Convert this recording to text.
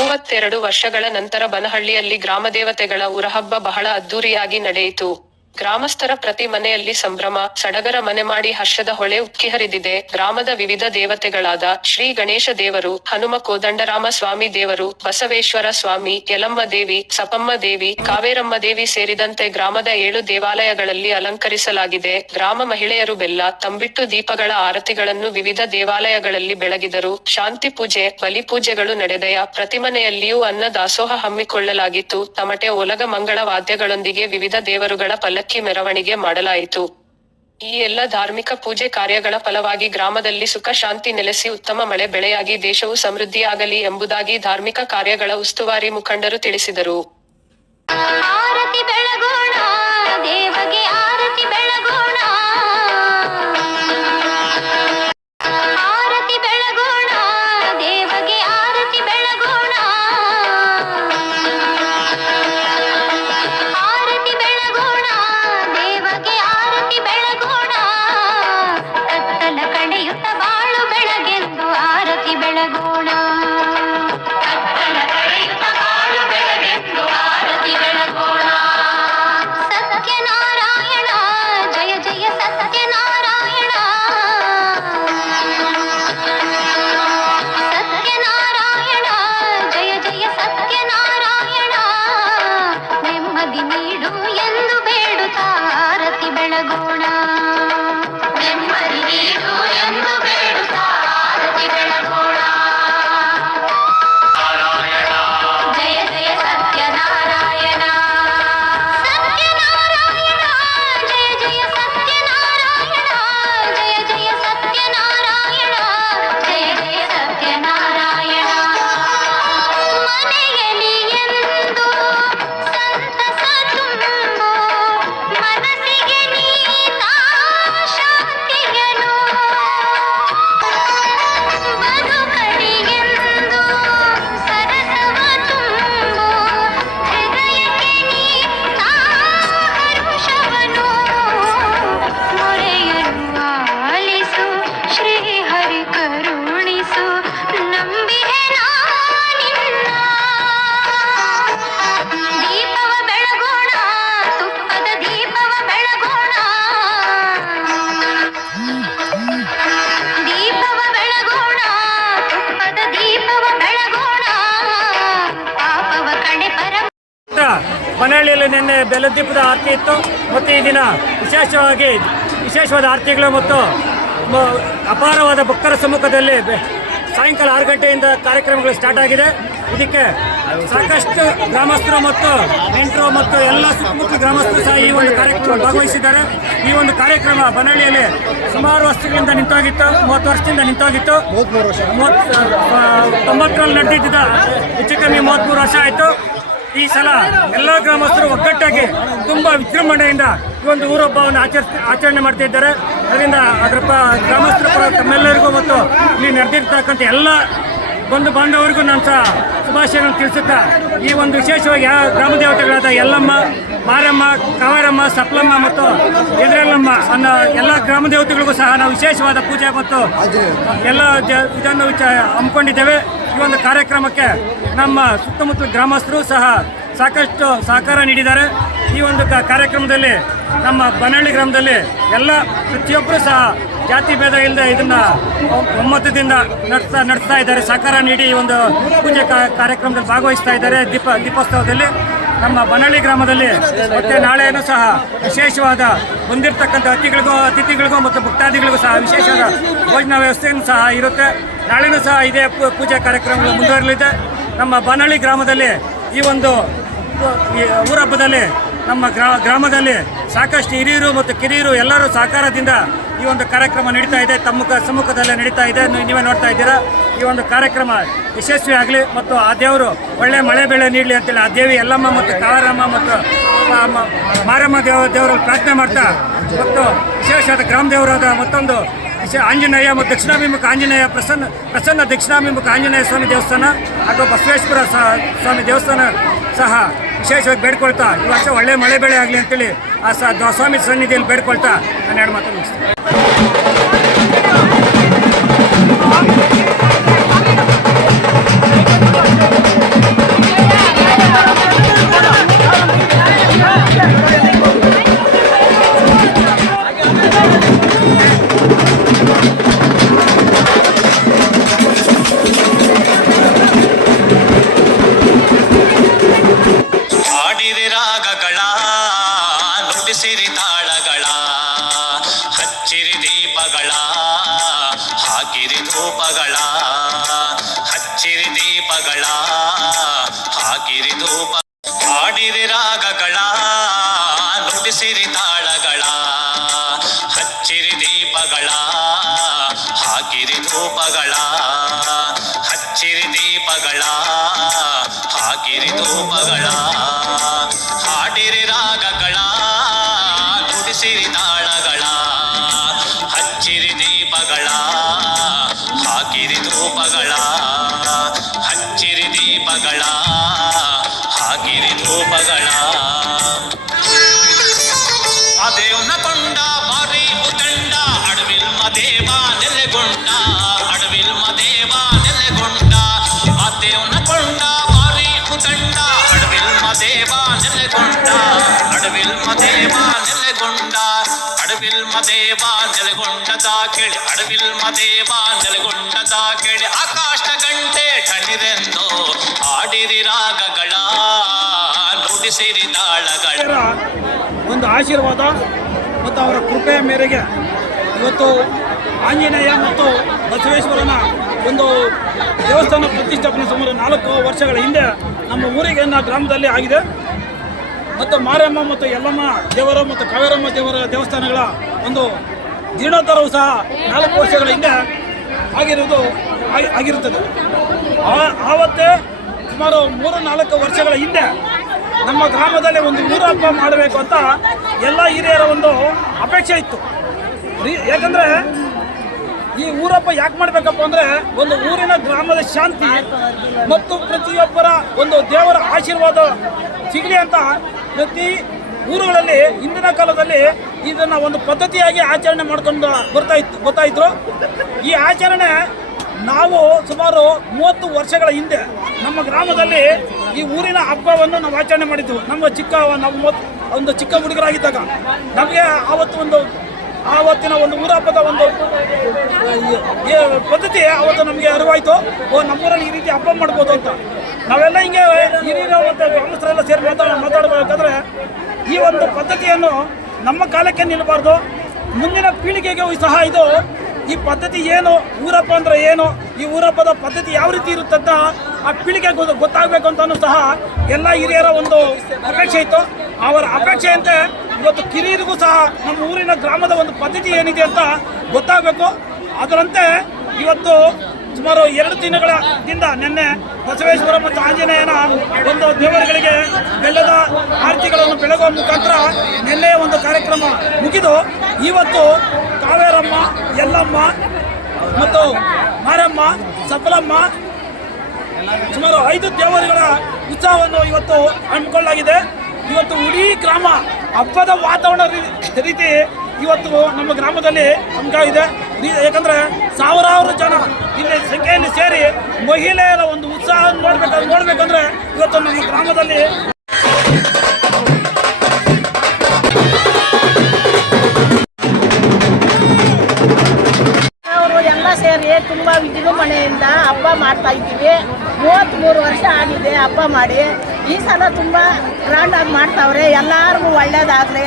ಮೂವತ್ತೆರಡು ವರ್ಷಗಳ ನಂತರ ಬನಹಳ್ಳಿಯಲ್ಲಿ ಗ್ರಾಮದೇವತೆಗಳ ಉರಹಬ್ಬ ಬಹಳ ಅದ್ದೂರಿಯಾಗಿ ನಡೆಯಿತು. ಗ್ರಾಮಸ್ಥರ ಪ್ರತಿ ಮನೆಯಲ್ಲಿ ಸಂಭ್ರಮ, ಸಡಗರ ಮನೆ ಮಾಡಿ ಹರ್ಷದ ಹೊಳೆ ಉಕ್ಕಿ ಹರಿದಿದೆ. ಗ್ರಾಮದ ವಿವಿಧ ದೇವತೆಗಳಾದ ಶ್ರೀ ಗಣೇಶ ದೇವರು, ಹನುಮ ಕೋದಂಡರಾಮ ಸ್ವಾಮಿ ದೇವರು, ಬಸವೇಶ್ವರ ಸ್ವಾಮಿ, ಯಲಮ್ಮ ದೇವಿ, ಸಪಮ್ಮ ದೇವಿ, ಕಾವೇರಮ್ಮ ದೇವಿ ಸೇರಿದಂತೆ ಗ್ರಾಮದ ಏಳು ದೇವಾಲಯಗಳಲ್ಲಿ ಅಲಂಕರಿಸಲಾಗಿದೆ. ಗ್ರಾಮ ಮಹಿಳೆಯರು ಬೆಲ್ಲ, ತಂಬಿಟ್ಟು ದೀಪಗಳ ಆರತಿಗಳನ್ನು ವಿವಿಧ ದೇವಾಲಯಗಳಲ್ಲಿ ಬೆಳಗಿದರು. ಶಾಂತಿ ಪೂಜೆ ಬಲಿಪೂಜೆಗಳು ನಡೆದೆಯ ಪ್ರತಿ ಮನೆಯಲ್ಲಿಯೂ ಅನ್ನ ದಾಸೋಹ ಹಮ್ಮಿಕೊಳ್ಳಲಾಗಿತ್ತು. ತಮಟೆ, ಒಲಗ, ಮಂಗಳ ವಾದ್ಯಗಳೊಂದಿಗೆ ವಿವಿಧ ದೇವರುಗಳ ಪಲ್ಲಕ್ಕಿ ಮೆರವಣಿಗೆ ಮಾಡಲಾಯಿತು. ಈ ಎಲ್ಲ ಧಾರ್ಮಿಕ ಪೂಜೆ ಕಾರ್ಯಗಳ ಫಲವಾಗಿ ಗ್ರಾಮದಲ್ಲಿ ಸುಖ ಶಾಂತಿ ನೆಲೆಸಿ ಉತ್ತಮ ಮಳೆ ಬೆಳೆಯಾಗಿ ದೇಶವು ಸಮೃದ್ಧಿಯಾಗಲಿ ಎಂಬುದಾಗಿ ಧಾರ್ಮಿಕ ಕಾರ್ಯಗಳ ಉಸ್ತುವಾರಿ ಮುಖಂಡರು ತಿಳಿಸಿದರು. ಮನೆಹಳ್ಳಿಯಲ್ಲಿ ನಿನ್ನೆ ಬೆಲ್ಲದೀಪದ ಆರತಿ ಇತ್ತು. ಮತ್ತು ಈ ದಿನ ವಿಶೇಷವಾಗಿ ವಿಶೇಷವಾದ ಆರತಿಗಳು ಮತ್ತು ಅಪಾರವಾದ ಭಕ್ತರ ಸಮ್ಮುಖದಲ್ಲಿ ಸಾಯಂಕಾಲ ಆರು ಗಂಟೆಯಿಂದ ಕಾರ್ಯಕ್ರಮಗಳು ಸ್ಟಾರ್ಟ್ ಆಗಿದೆ. ಇದಕ್ಕೆ ಸಾಕಷ್ಟು ಗ್ರಾಮಸ್ಥರು ಮತ್ತು ನೆಂಟರು ಮತ್ತು ಎಲ್ಲ ಸುತ್ತಮುತ್ತ ಗ್ರಾಮಸ್ಥರು ಸಹ ಈ ಒಂದು ಕಾರ್ಯಕ್ರಮ ಭಾಗವಹಿಸಿದ್ದಾರೆ. ಈ ಒಂದು ಕಾರ್ಯಕ್ರಮ ಬನಹಳ್ಳಿಯಲ್ಲಿ ಸುಮಾರು ವರ್ಷಗಳಿಂದ ನಿಂತೋಗಿತ್ತು, ಮೂವತ್ತು ವರ್ಷದಿಂದ ನಿಂತೋಗಿತ್ತು. ಮೂವತ್ತು ತೊಂಬತ್ತರಲ್ಲಿ ನಡೆದಿದ್ದ ಹೆಚ್ಚು ಕಮ್ಮಿ ಮೂವತ್ತ್ಮೂರು ವರ್ಷ ಆಯಿತು. ಈ ಸಲ ಎಲ್ಲ ಗ್ರಾಮಸ್ಥರು ಒಗ್ಗಟ್ಟಾಗಿ ತುಂಬ ವಿಜೃಂಭಣೆಯಿಂದ ಈ ಒಂದು ಊರೊಬ್ಬವನ್ನು ಆಚರಿಸ, ಆಚರಣೆ ಮಾಡ್ತಾ ಇದ್ದಾರೆ. ಅದರಿಂದ ಅದರ ಗ್ರಾಮಸ್ಥರ ತಮ್ಮೆಲ್ಲರಿಗೂ ಮತ್ತು ಇಲ್ಲಿ ನಡೆದಿರ್ತಕ್ಕಂಥ ಎಲ್ಲ ಬಂಧು ಬಾಂಧವರಿಗೂ ನಾನು ಸಹ ಶುಭಾಶಯಗಳನ್ನು ತಿಳಿಸುತ್ತಾ ಈ ಒಂದು ವಿಶೇಷವಾಗಿ ಯಾವ ಗ್ರಾಮ ದೇವತೆಗಳಾದ ಯಲ್ಲಮ್ಮ ಮಾರಮ್ಮ, ಕವರಮ್ಮ, ಸಪ್ಲಮ್ಮ ಮತ್ತು ಎದುರಲ್ಲಮ್ಮ ಅನ್ನೋ ಎಲ್ಲ ಗ್ರಾಮ ದೇವತೆಗಳಿಗೂ ಸಹ ನಾವು ವಿಶೇಷವಾದ ಪೂಜೆ ಮತ್ತು ಎಲ್ಲ ಇದನ್ನು ವಿಚ ಹಮ್ಮಿಕೊಂಡಿದ್ದೇವೆ. ಈ ಒಂದು ಕಾರ್ಯಕ್ರಮಕ್ಕೆ ನಮ್ಮ ಸುತ್ತಮುತ್ತಲ ಗ್ರಾಮಸ್ಥರು ಸಹ ಸಾಕಷ್ಟು ಸಹಕಾರ ನೀಡಿದ್ದಾರೆ. ಈ ಒಂದು ಕಾರ್ಯಕ್ರಮದಲ್ಲಿ ನಮ್ಮ ಬನಹಳ್ಳಿ ಗ್ರಾಮದಲ್ಲಿ ಎಲ್ಲ ಪ್ರತಿಯೊಬ್ಬರು ಸಹ ಜಾತಿ ಭೇದ ಇಲ್ಲದೆ ಇದನ್ನು ಒಮ್ಮತದಿಂದ ನಡೆಸ್ತಾ ನಡೆಸ್ತಾ ಇದ್ದಾರೆ. ಸಹಕಾರ ನೀಡಿ ಈ ಒಂದು ಪೂಜೆ ಕಾರ್ಯಕ್ರಮದಲ್ಲಿ ಭಾಗವಹಿಸ್ತಾ ಇದ್ದಾರೆ ದೀಪ, ದೀಪೋತ್ಸವದಲ್ಲಿ. ನಮ್ಮ ಬನಳ್ಳಿ ಗ್ರಾಮದಲ್ಲಿ ಮತ್ತೆ ನಾಳೆಯೂ ಸಹ ವಿಶೇಷವಾದ ಬಂದಿರತಕ್ಕಂಥ ಅತಿಥಿಗಳಿಗೂ ಅತಿಥಿಗಳಿಗೂ ಮತ್ತು ಭಕ್ತಾದಿಗಳಿಗೂ ಸಹ ವಿಶೇಷವಾದ ಭೋಜನ ವ್ಯವಸ್ಥೆಯನ್ನು ಸಹ ಇರುತ್ತೆ. ನಾಳೆನೂ ಸಹ ಇದೇ ಪೂಜೆ ಕಾರ್ಯಕ್ರಮಗಳು ಮುಂದುವರಲಿದೆ ನಮ್ಮ ಬನಳ್ಳಿ ಗ್ರಾಮದಲ್ಲಿ ಈ ಒಂದು ಈ ಊರ ಹಬ್ಬದಲ್ಲಿ ನಮ್ಮ ಗ್ರಾ, ಗ್ರಾಮದಲ್ಲಿ ಸಾಕಷ್ಟು ಹಿರಿಯರು ಮತ್ತು ಕಿರಿಯರು ಎಲ್ಲರೂ ಸಹಕಾರದಿಂದ ಈ ಒಂದು ಕಾರ್ಯಕ್ರಮ ನಡೀತಾ ಇದೆ ತಮ್ಮ ಸಮ್ಮುಖದಲ್ಲೇ ನಡೀತಾ ಇದೆ ನೀವು- ನೋಡ್ತಾ ಇದ್ದೀರಾ. ಈ ಒಂದು ಕಾರ್ಯಕ್ರಮ ಯಶಸ್ವಿ ಆಗಲಿ ಮತ್ತು ಆ ದೇವರು ಒಳ್ಳೆ ಮಳೆ ಬೆಳೆ ನೀಡಲಿ ಅಂತೇಳಿ ಆ ದೇವಿ ಎಲ್ಲಮ್ಮ ಮತ್ತು ಕಾಳರಮ್ಮ ಮತ್ತು ಮಾರಮ್ಮ ದೇವ, ದೇವರಲ್ಲಿ ಪ್ರಾರ್ಥನೆ ಮಾಡ್ತಾ ಮತ್ತು ವಿಶೇಷವಾದ ಗ್ರಾಮ ದೇವರಾದ ಮತ್ತೊಂದು ವಿಶೇ, ಆಂಜನೇಯ ಮತ್ತು ದಕ್ಷಿಣಾಭಿಮುಖ ಆಂಜನೇಯ ಪ್ರಸನ್ನ ಪ್ರಸನ್ನ ದಕ್ಷಿಣಾಭಿಮುಖ ಆಂಜನೇಯ ಸ್ವಾಮಿ ದೇವಸ್ಥಾನ ಹಾಗೂ ಬಸವೇಶ್ವರ ಸ್ವಾಮಿ ದೇವಸ್ಥಾನ ಸಹ ವಿಶೇಷವಾಗಿ ಬೇಡ್ಕೊಳ್ತಾ. ಈ ವರ್ಷ ಒಳ್ಳೆ ಮಳೆ ಬೆಳೆ ಆಗಲಿ ಅಂತೇಳಿ ಆ ಸ್ವಾಮಿ ಸನ್ನಿಧಿಯಲ್ಲಿ ಬೇಡ್ಕೊಳ್ತಾ. ನಾನು ಎರಡು ಮಾತು ಧೂಪಗಳ, ಹಚ್ಚಿರಿ ದೀಪಗಳ, ಹಾಕಿರಿ ಧೂಪ, ಹಾಡಿರಿ ರಾಗಗಳ, ನುಡಿಸಿರಿ ತಾಳಗಳ, ಹಚ್ಚಿರಿ ದೀಪಗಳ, ಹಾಕಿರಿ ಧೂಪಗಳ, ಹಚ್ಚಿರಿ ದೀಪಗಳ, ಹಾಕಿರಿ ಧೂಪಗಳ, ಹಾಡಿರಿ ರಾಗಗಳ ಹಾಕಿರಿ ಧೂಪಗಳ ಹಚ್ಚಿರಿ ದೀಪಗಳ ಹಾಕಿರಿ ಧೂಪಗಳ. ಮದೇವ ನೆಲೆಗೊಂಡದ ಕೇಳಿ ಅಡವಿಲ್ ಮದೇವ ನೆಲೆಗೊಂಡದ ಕೇಳಿ ಆಕಾಶ ಗಂಟೆ ಕಣಿರೆಂದು ಆಡಿರಿ ರಾಗಗಳ, ನುಡಿಸಿರಿ ತಾಳಗಳ. ಒಂದು ಆಶೀರ್ವಾದ ಮತ್ತು ಅವರ ಕೃಪೆಯ ಮೇರೆಗೆ ಇವತ್ತು ಆಂಜನೇಯ ಮತ್ತು ಬಸವೇಶ್ವರನ ಒಂದು ದೇವಸ್ಥಾನ ಪ್ರತಿಷ್ಠಾಪನೆ ಸುಮಾರು ನಾಲ್ಕು ವರ್ಷಗಳ ಹಿಂದೆ ನಮ್ಮ ಊರಿಗೆ ಗ್ರಾಮದಲ್ಲಿ ಆಗಿದೆ. ಮತ್ತು ಮಾರಮ್ಮ ಮತ್ತು ಯಲ್ಲಮ್ಮ ದೇವರ ಮತ್ತು ಕಾವೇರಮ್ಮ ದೇವರ ದೇವಸ್ಥಾನಗಳ ಒಂದು ಜೀರ್ಣೋದ್ಧಾರವು ಸಹ ನಾಲ್ಕು ವರ್ಷಗಳ ಹಿಂದೆ ಆಗಿರುವುದು ಆಗಿ- ಆಗಿರುತ್ತದೆ. ಆವತ್ತೇ ಸುಮಾರು ಮೂರು ನಾಲ್ಕು ವರ್ಷಗಳ ಹಿಂದೆ ನಮ್ಮ ಗ್ರಾಮದಲ್ಲಿ ಒಂದು ಊರಪ್ಪ ಮಾಡಬೇಕು ಅಂತ ಎಲ್ಲ ಹಿರಿಯರ ಒಂದು ಅಪೇಕ್ಷೆ ಇತ್ತು. ಯಾಕಂದ್ರೆ ಈ ಊರಪ್ಪ ಯಾಕೆ ಮಾಡಬೇಕಪ್ಪ ಅಂದರೆ ಒಂದು ಊರಿನ ಗ್ರಾಮದ ಶಾಂತಿ ಮತ್ತು ಪ್ರತಿಯೊಬ್ಬರ ಒಂದು ದೇವರ ಆಶೀರ್ವಾದ ಸಿಗಲಿ ಅಂತ ಪ್ರತಿ ಊರುಗಳಲ್ಲಿ ಹಿಂದಿನ ಕಾಲದಲ್ಲಿ ಇದನ್ನ ಒಂದು ಪದ್ಧತಿಯಾಗಿ ಆಚರಣೆ ಮಾಡ್ಕೊಂಡು ಬರ್ತಾ ಇತ್ತು ಗೊತ್ತಾ ಇದ್ರು. ಈ ಆಚರಣೆ ನಾವು ಸುಮಾರು ಮೂವತ್ತು ವರ್ಷಗಳ ಹಿಂದೆ ನಮ್ಮ ಗ್ರಾಮದಲ್ಲಿ ಈ ಊರಿನ ಹಬ್ಬವನ್ನು ನಾವು ಆಚರಣೆ ಮಾಡಿದ್ವು ನಮ್ಮ ಚಿಕ್ಕ, ನಾವು ಒಂದು ಚಿಕ್ಕ ಹುಡುಗರಾಗಿದ್ದಾಗ ನಮಗೆ ಆವತ್ತು ಒಂದು, ಆವತ್ತಿನ ಒಂದು ಊರ ಹಬ್ಬದ ಒಂದು ಪದ್ಧತಿ ಆವತ್ತು ನಮಗೆ ಅರಿವಾಯಿತು. ಓ, ನಮ್ಮೂರಲ್ಲಿ ಈ ರೀತಿ ಹಬ್ಬ ಮಾಡ್ಬೋದು ಅಂತ. ನಾವೆಲ್ಲ ಹಿಂಗೆ ಹಿರಿಯರು ಮತ್ತು ಗ್ರಾಮಸ್ಥರೆಲ್ಲ ಸೇರಿ ಮಾತಾಡ, ಮಾತಾಡಬೇಕಾದ್ರೆ ಈ ಒಂದು ಪದ್ಧತಿಯನ್ನು ನಮ್ಮ ಕಾಲಕ್ಕೆ ನಿಲ್ಲಬಾರ್ದು. ಮುಂದಿನ ಪೀಳಿಗೆಗೆ ಸಹ ಇದು. ಈ ಪದ್ಧತಿ ಏನು, ಊರಪ್ಪ ಅಂದರೆ ಏನು, ಈ ಊರಪ್ಪದ ಪದ್ಧತಿ ಯಾವ ರೀತಿ ಇರುತ್ತಂತ ಆ ಪೀಳಿಗೆ ಗೊತ್ತ- ಗೊತ್ತಾಗಬೇಕು ಅಂತಲೂ ಸಹ ಎಲ್ಲ ಹಿರಿಯರ ಒಂದು ಅಪೇಕ್ಷೆ ಇತ್ತು. ಅವರ ಅಪೇಕ್ಷೆಯಂತೆ ಇವತ್ತು ಕಿರಿಯರಿಗೂ ಸಹ ನಮ್ಮ ಊರಿನ ಗ್ರಾಮದ ಒಂದು ಪದ್ಧತಿ ಏನಿದೆ ಅಂತ ಗೊತ್ತಾಗಬೇಕು. ಅದರಂತೆ ಇವತ್ತು ಸುಮಾರು ಎರಡು ದಿನಗಳ ದಿಂದ ನಿನ್ನೆ ಬಸವೇಶ್ವರ ಮತ್ತು ಆಂಜನೇಯನ ಒಂದು ದೇವರುಗಳಿಗೆ ಬೆಲ್ಲದ ಆರತಿಗಳನ್ನು ಬೆಳಗುವ ಮುಖಾಂತರ ನಿನ್ನೆ ಒಂದು ಕಾರ್ಯಕ್ರಮ ಮುಗಿದು ಇವತ್ತು ಕಾವೇರಮ್ಮ, ಯಲ್ಲಮ್ಮ ಮತ್ತು ಮಾರಮ್ಮ, ಸಫಲಮ್ಮ ಸುಮಾರು ಐದು ದೇವರುಗಳ ಉತ್ಸವವನ್ನು ಇವತ್ತು ಹಮ್ಮಿಕೊಳ್ಳಲಾಗಿದೆ. ಇವತ್ತು ಇಡೀ ಗ್ರಾಮ ಹಬ್ಬದ ವಾತಾವರಣ ರೀತಿ ಇವತ್ತು ನಮ್ಮ ಗ್ರಾಮದಲ್ಲಿ ಹಮ್ಮಿಕಾಗಿದೆ ಯಾಕಂದ್ರೆ ಸಾವಿರಾರು ಜನ ಇಲ್ಲಿ ಸಂಖ್ಯೆಯಲ್ಲಿ ಸೇರಿ ಮಹಿಳೆಯರ ಒಂದು ಉತ್ಸಾಹ ನೋಡ್ಬೇಕು ನೋಡ್ಬೇಕಂದ್ರೆ ಇವತ್ತು ನಮ್ಮ ಗ್ರಾಮದಲ್ಲಿ ಸೇರಿ ತುಂಬ ವಿಜೃಂಭಣೆಯಿಂದ ಹಬ್ಬ ಮಾಡ್ತಾ ಇದ್ದೀವಿ. ಮೂವತ್ತ್ಮೂರು ವರ್ಷ ಆಗಿದೆ ಹಬ್ಬ ಮಾಡಿ. ಈ ಸಲ ತುಂಬ ಗ್ರ್ಯಾಂಡಾಗಿ ಮಾಡ್ತಾವ್ರೆ. ಎಲ್ಲರಿಗೂ ಒಳ್ಳೇದಾಗಲಿ.